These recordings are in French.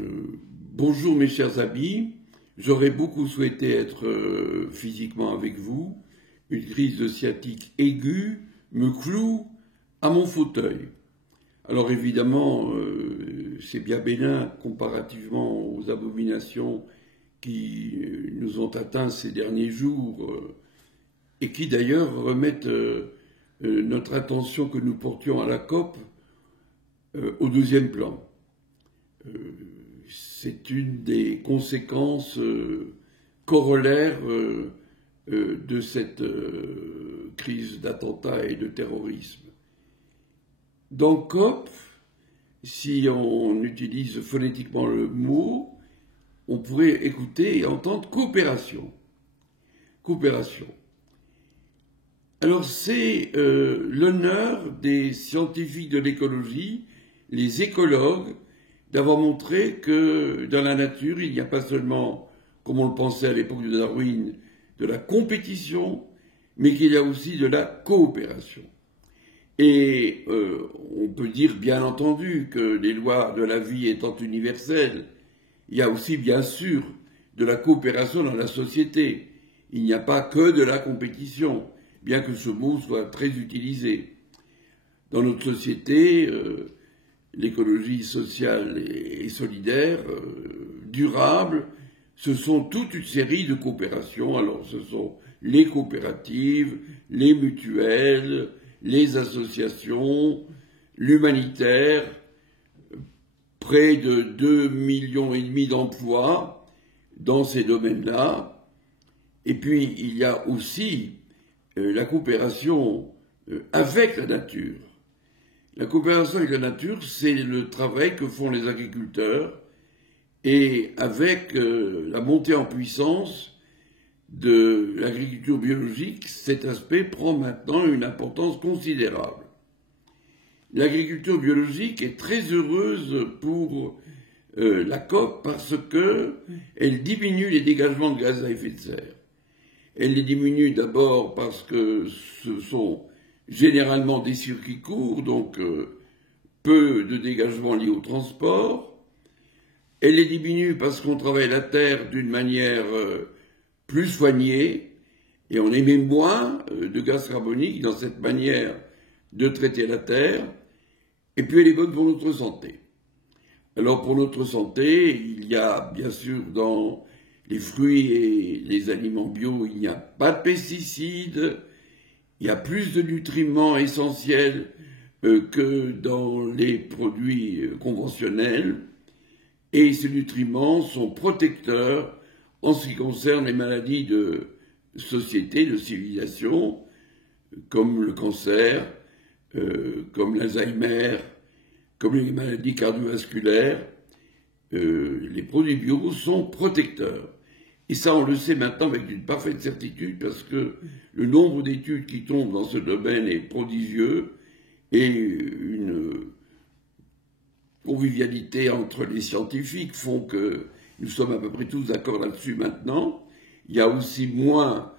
Bonjour mes chers amis, j'aurais beaucoup souhaité être physiquement avec vous. Une crise de sciatique aiguë me cloue à mon fauteuil. Alors évidemment, c'est bien bénin comparativement aux abominations qui nous ont atteints ces derniers jours et qui d'ailleurs remettent notre attention que nous portions à la COP au deuxième plan. C'est une des conséquences corollaires de cette crise d'attentat et de terrorisme. Dans COP, si on utilise phonétiquement le mot, on pourrait écouter et entendre coopération. Coopération. Alors c'est l'honneur des scientifiques de l'écologie, les écologues, d'avoir montré que dans la nature, il n'y a pas seulement, comme on le pensait à l'époque de Darwin, de la compétition, mais qu'il y a aussi de la coopération. Et on peut dire bien entendu que les lois de la vie étant universelles, il y a aussi bien sûr de la coopération dans la société. Il n'y a pas que de la compétition, bien que ce mot soit très utilisé. Dans notre société, l'écologie sociale et solidaire, durable, ce sont toute une série de coopérations. Alors ce sont les coopératives, les mutuelles, les associations, l'humanitaire, près de 2,5 millions d'emplois dans ces domaines-là. Et puis il y a aussi la coopération avec la nature. La coopération avec la nature, c'est le travail que font les agriculteurs et avec la montée en puissance de l'agriculture biologique, cet aspect prend maintenant une importance considérable. L'agriculture biologique est très heureuse pour la COP parce qu'elle diminue les dégagements de gaz à effet de serre. Elle les diminue d'abord parce que ce sont généralement des circuits courts, donc peu de dégagements liés au transport. Elle les diminue parce qu'on travaille la terre d'une manière plus soignée et on émet moins de gaz carbonique dans cette manière de traiter la terre. Et puis elle est bonne pour notre santé. Alors pour notre santé, il y a bien sûr dans les fruits et les aliments bio, il n'y a pas de pesticides. Il y a plus de nutriments essentiels que dans les produits conventionnels et ces nutriments sont protecteurs en ce qui concerne les maladies de société, de civilisation, comme le cancer, comme l'Alzheimer, comme les maladies cardiovasculaires. Les produits bio sont protecteurs. Et ça, on le sait maintenant avec une parfaite certitude parce que le nombre d'études qui tombent dans ce domaine est prodigieux et une convivialité entre les scientifiques font que nous sommes à peu près tous d'accord là-dessus maintenant. Il y a aussi moins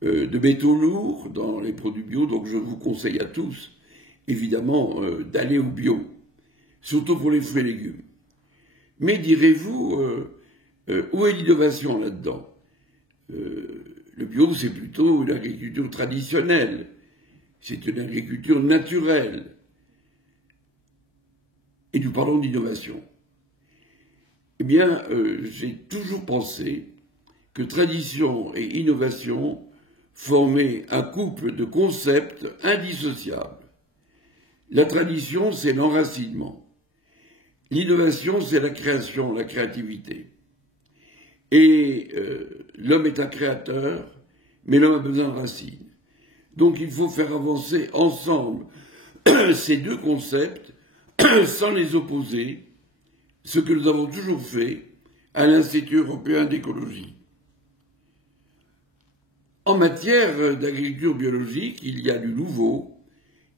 de métaux lourds dans les produits bio, donc je vous conseille à tous, évidemment, d'aller au bio, surtout pour les fruits et légumes. Mais direz-vous, où est l'innovation là-dedans? Le bio, c'est plutôt une agriculture traditionnelle, c'est une agriculture naturelle. Et nous parlons d'innovation. Eh bien, j'ai toujours pensé que tradition et innovation formaient un couple de concepts indissociables. La tradition, c'est l'enracinement. L'innovation, c'est la création, la créativité. Et l'homme est un créateur, mais l'homme a besoin de racines. Donc il faut faire avancer ensemble ces deux concepts sans les opposer, ce que nous avons toujours fait à l'Institut européen d'écologie. En matière d'agriculture biologique, il y a du nouveau.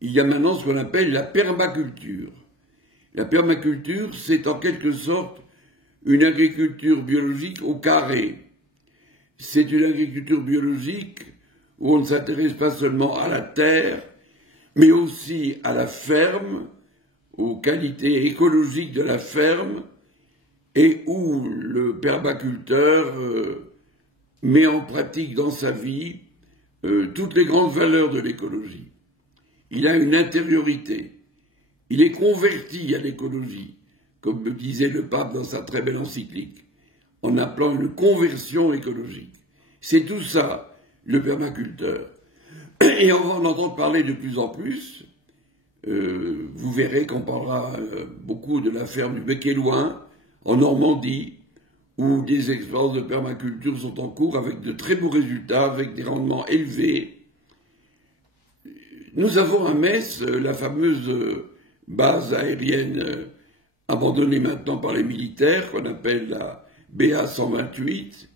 Il y a maintenant ce qu'on appelle la permaculture. La permaculture, c'est en quelque sorte une agriculture biologique au carré. C'est une agriculture biologique où on ne s'intéresse pas seulement à la terre, mais aussi à la ferme, aux qualités écologiques de la ferme, et où le permaculteur met en pratique dans sa vie toutes les grandes valeurs de l'écologie. Il a une intériorité, il est converti à l'écologie, comme le disait le pape dans sa très belle encyclique, en appelant une conversion écologique. C'est tout ça, le permaculteur. Et on va en entendre parler de plus en plus. Vous verrez qu'on parlera beaucoup de la ferme du Bec-et-Loing, en Normandie, où des expériences de permaculture sont en cours avec de très beaux résultats, avec des rendements élevés. Nous avons à Metz la fameuse base aérienne abandonnée maintenant par les militaires, qu'on appelle la BA 128.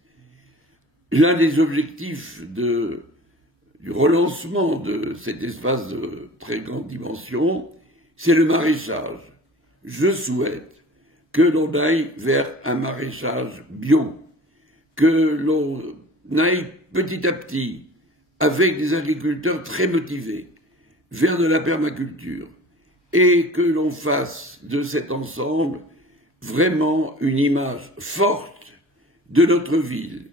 L'un des objectifs du relancement de cet espace de très grande dimension, c'est le maraîchage. Je souhaite que l'on aille vers un maraîchage bio, que l'on aille petit à petit, avec des agriculteurs très motivés, vers de la permaculture, et que l'on fasse de cet ensemble vraiment une image forte de notre ville.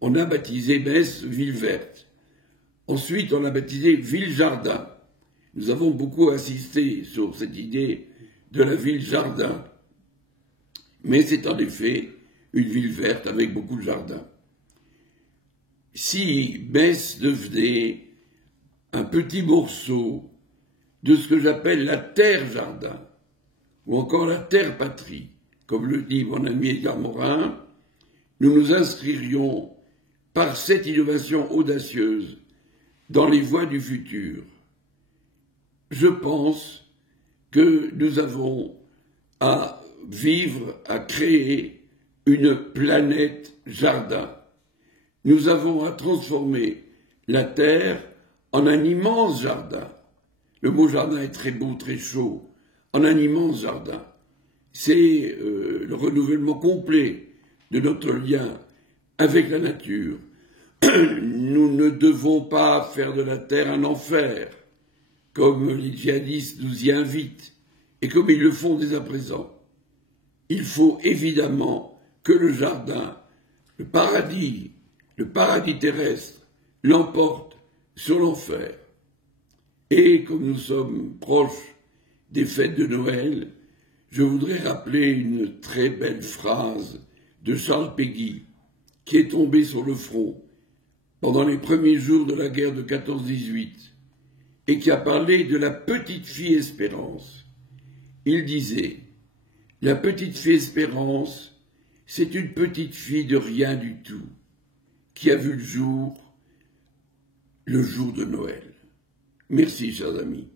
On a baptisé Metz ville verte. Ensuite, on a baptisé ville-jardin. Nous avons beaucoup insisté sur cette idée de la ville-jardin. Mais c'est en effet une ville verte avec beaucoup de jardins. Si Metz devenait un petit morceau de ce que j'appelle la terre-jardin, ou encore la terre-patrie, comme le dit mon ami Edgar Morin, nous nous inscririons par cette innovation audacieuse dans les voies du futur. Je pense que nous avons à vivre, à créer une planète jardin. Nous avons à transformer la Terre en un immense jardin. Le mot jardin est très beau, très chaud. En un immense jardin. C'est le renouvellement complet de notre lien avec la nature. Nous ne devons pas faire de la terre un enfer, comme les djihadistes nous y invitent, et comme ils le font dès à présent. Il faut évidemment que le jardin, le paradis terrestre, l'emporte sur l'enfer. Et comme nous sommes proches des fêtes de Noël, je voudrais rappeler une très belle phrase de Charles Péguy, qui est tombé sur le front pendant les premiers jours de la guerre de 14-18, et qui a parlé de la petite fille Espérance. Il disait « La petite fille Espérance, c'est une petite fille de rien du tout, qui a vu le jour de Noël. » Merci, chers amis.